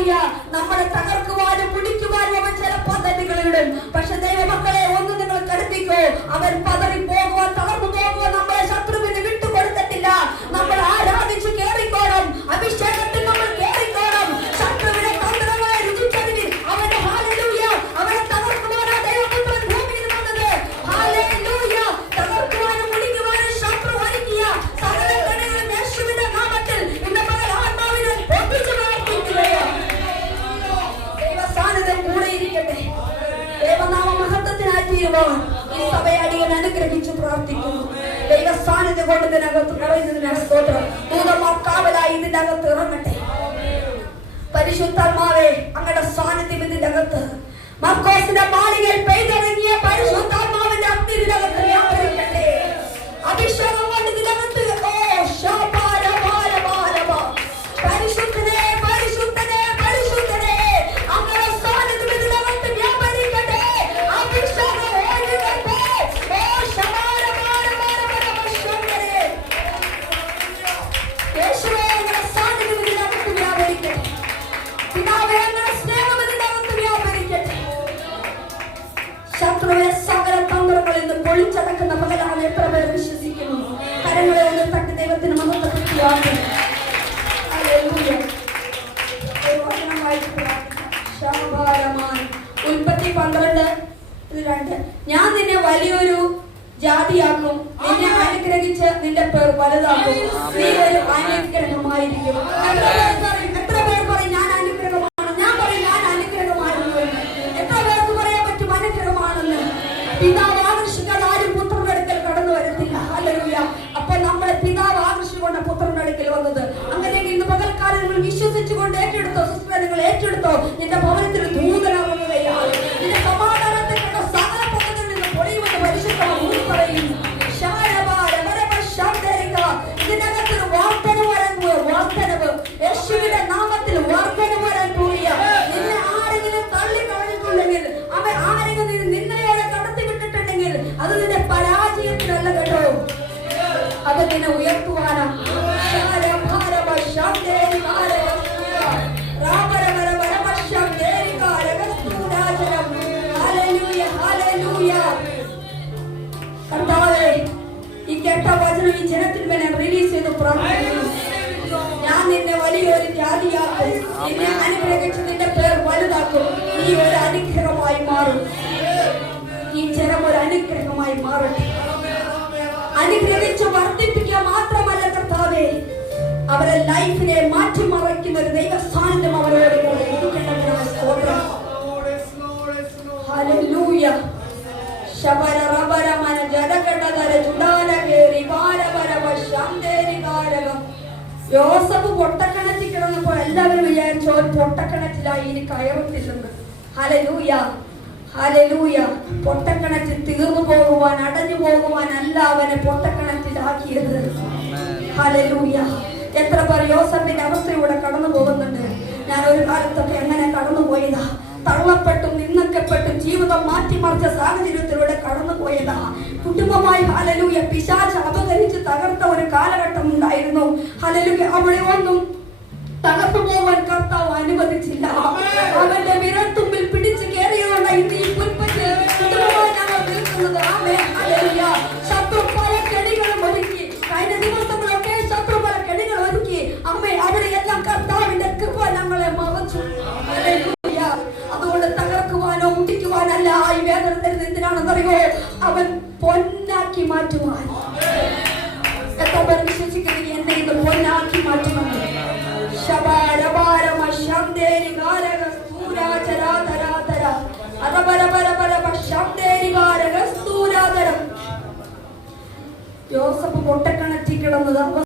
Hallelujah. നമ്മളെ തകർക്കുവാനും മുടിക്കുവാനും അവൻ ചില പദ്ധതികളിടും. പക്ഷെ ദൈവമക്കളെ ഒന്ന് നിങ്ങൾ കരുതിക്കോ, അവൻ പതറിപ്പോകുവാൻ തളർന്നു പോകുവാൻ നമ്മളെ ശത്രുവിന് വിട്ടുകൊടുത്തിട്ടില്ല. നമ്മൾ ആരാധിച്ച് കേറിക്കോണം, അഭിഷേകത്തിൽ നമ്മൾ കേറിക്കോണം. ശത്രുവിനെ തന്ത്രമായി രുചിച്ചതിന് അവന്റെ ഹല്ലേലൂയ അവനെ തകർക്കുവാനാ ദൈവപുത്രൻ ഭൂമിയിൽ വന്നത്. ഹല്ലേലൂയ. തകർക്കുവാനും മുടിക്കുവാനും ശത്രു ഒരുക്കിയ സകല കണികളും യേശുവിന്റെ നാമത്തിൽ ഇന്ന് പകൽ ആത്മാവിനെ പൊട്ടിച്ചു മാറ്റിയിരിക്കുകയാണ്. ദൈവ സാന്നിധ്യം കൂടെ ഇരിക്കട്ടെ. ദൈവനാമ മഹത്വത്തിനായി തീരുവാൻ ഈ സഭയെ അടിയൻ അനുഗ്രഹിച്ചു പ്രാർത്ഥിക്കുന്നു. ദൈവ സാന്നിധ്യം കൊണ്ട് ഇതിനകത്ത് നിറയുന്നതിന് സ്തോത്രം. ദൂതന്മാർ കാവലായി ഇതിന്റെ അകത്ത് ഇറങ്ങട്ടെ. പരിശുദ്ധാത്മാവേ, അങ്ങയുടെ സാന്നിധ്യം ഇതിന്റെ അകത്ത് മർക്കോസിന്റെ മാളികയിൽ പെയ്തിറങ്ങിയ പരിശുദ്ധാത്മാവിന്റെ അഗ്നി ഇതിനകത്ത് വ്യാപരിക്കട്ടെ. അഭിഷേകം കൊണ്ട് ഇതിനകത്ത് പരിശുദ്ധനെ പരിശുദ്ധനെ പരിശുദ്ധനെ അങ്ങയുടെ സാന്നിധ്യം ഇതിനകത്ത് വ്യാപരിക്കട്ടെ. അഭിഷേകം ഒഴുകട്ടെ. യേശുവേ, അങ്ങയുടെ സാന്നിധ്യം ഇതിനകത്ത് വ്യാപരിക്കട്ടെ. പിതാവേ, അങ്ങയുടെ സ്നേഹം ഇതിനകത്ത് വ്യാപരിക്കട്ടെ. ശത്രുവിനെ സകല തന്ത്രങ്ങളിൽ നിന്ന് പൊളിച്ചടക്കുന്ന പകലാണ് എത്ര പേർ വിശ്വസിക്കുന്നു? കരങ്ങളെ ഒന്ന് തട്ടി ദൈവത്തിന് മഹത്വപ്പെടുത്തിയാണ്. ഉൽപ്പത്തി 12:2 ഞാൻ നിന്നെ വലിയൊരു ജാതിയാക്കും, നിന്നെ അനുഗ്രഹിച്ച് നിന്റെ പേർ വലുതാക്കും, നീ ഒരു അനുഗ്രഹമായിരിക്കും. എത്ര പേർ പറയും ഞാൻ അനുഗ്രഹമാണ്? ഞാൻ പറയും ഞാൻ അനുഗ്രഹമാണെന്ന്. എത്ര പേർക്ക് പറയാൻ പറ്റും അനുഗ്രഹമാണെന്ന്? പിതാവ് ആകർഷിക്കാതെ ആരും പുത്രന്റെ അടുക്കൽ കടന്നു വരത്തില്ല. ഹല്ലേലൂയ. അപ്പൊ നമ്മളെ പിതാവ് ആകർഷിച്ചുകൊണ്ട് പുത്രന്റെ അടുക്കൽ വന്നത്. അങ്ങനെയെങ്കിൽ ഇന്ന് പകൽക്കാലം നിങ്ങൾ വിശ്വസിച്ചുകൊണ്ട് ഏറ്റെടുത്തോ. സിസ്റ്റർ, നിങ്ങൾ ഏറ്റെടുത്തോ. നിന്റെ ഭവനത്തിൽ ദൂതനാവുകയാണ്. നിന്റെ സമാധാനത്തിൽ സകല പദങ്ങളിൽ നിന്ന് പൊളിയുമെന്ന് പരിശുദ്ധമായി പറയുന്നു. ഇതിനകത്തൊരു വർദ്ധനവ് യേശുവിന്റെ നാമത്തിൽ വർദ്ധനവ് വരാൻ പോവുകയാണ്. നിന്നെ ആരെങ്കിലും തള്ളിക്കളഞ്ഞിട്ടുണ്ടെങ്കിൽ, അവൻ ആരെങ്കിലും നിന്നയോടെ കടത്തി വിട്ടിട്ടുണ്ടെങ്കിൽ അത് നിന്റെ പരാജയത്തിനല്ല കേട്ടോ, അത് നിന്നെ ഉയർത്തുവാനാണ്. കർത്താവേ, ഈ കേട്ട വചനം ഈ ജനത്തിൽ മേലെ റിലീസ് ചെയ്ത് പ്രാർത്ഥിക്കുന്നു. ഞാൻ നിന്നെ വലിയൊരു ജാതിയാക്കും, നിന്നെ അനുഗ്രഹിച്ച് നിന്റെ പേർ വലുതാക്കും, നീ ഒരു അനുഗ്രഹമായി മാറും. ഈ ജനം ഒരു അനുഗ്രഹമായി മാറട്ടെ. അനുഗ്രഹിച്ച് വർദ്ധിപ്പിക്കുക മാത്രമല്ല കർത്താവേ, അവരെ ലൈഫിനെ മാറ്റിമറിക്കുന്ന ഒരു ദൈവ സാന്നിധ്യം അവരോട് കൂടെ ഇരിക്കണമെന്ന് സ്തോത്രം. ഹല്ലേലൂയ. ശബര റബര മന ജഡകടദര ജുഡാല കേറി വാരവരവ ശാന്തേരി കാരകം. യോസഫ് പൊട്ടക്കിണറ്റിൽ കിടന്നപ്പോൾ എല്ലാവരും വിചാരിച്ചു ഒരു പൊട്ടക്കിണറ്റിലായി ഇനി കയറത്തില്ലെന്ന്. Hallelujah, hallelujah. പൊട്ടക്കിണറ്റിൽ തീർന്നു പോകുവാൻ, അടഞ്ഞു പോകുവാൻ അല്ല അവനെ പൊട്ടക്കിണറ്റിലാക്കിയത്. ഹല്ലേലൂയ. എത്ര പേർ യോസഫിന്റെ അവസ്ഥയിലൂടെ കടന്നു പോകുന്നുണ്ട്. ഞാൻ ഒരു കാലത്തൊക്കെ എങ്ങനെ കടന്നു പോയതാ. തള്ളപ്പെട്ടും നിന്നക്കപ്പെട്ടും ജീവിതം മാറ്റിമറിച്ച സാഹചര്യത്തിലൂടെ കടന്നുപോയതാ. കുടുംബമായി ഹല്ലേലൂയ പിശാച് അപഹരിച്ച് തകർത്ത ഒരു കാലഘട്ടം ഉണ്ടായിരുന്നു. ഹല്ലേലൂയ. അവിടെ ഒന്നും തകർന്നു പോകാൻ കർത്താവ് അനുവദിച്ചില്ല. അവന്റെ വിരൽത്തുമ്പിൽ പിടിച്ചു കയറിയതുകൊണ്ട് ഇന്ന് ഈ പുൽപ്പറ്റ് കുടുംബമായി ഞങ്ങൾ നിൽക്കുന്നത്. ആമേൻ. ഹല്ലേലൂയ. ശത്രു പല കെണികളും ഒരുക്കി. കഴിഞ്ഞ ദിവസങ്ങളൊക്കെ ശത്രു പല കെണികൾ ഒരുക്കി. അമ്മേ, അവിടെയെല്ലാം കർത്താവിന്റെ കൃപ ഞങ്ങളെ മറച്ചു. ഹല്ലേലൂയ. അതുകൊണ്ട് തകർക്കുവാനോ മുടിക്കുവാനല്ല ഈ വേദന തരുന്നത്. എന്തിനാണെന്നറിയോ? അവൻ പൊന്നാക്കി മാറ്റുവാൻ. എത്ര പേർ വിശ്വസിക്കുന്നത് എന്നെ ഇത് പൊന്നാക്കി മാറ്റുമെന്ന്? യോസഫ് പൊട്ടക്കിണറ്റിൽ കിടന്നത്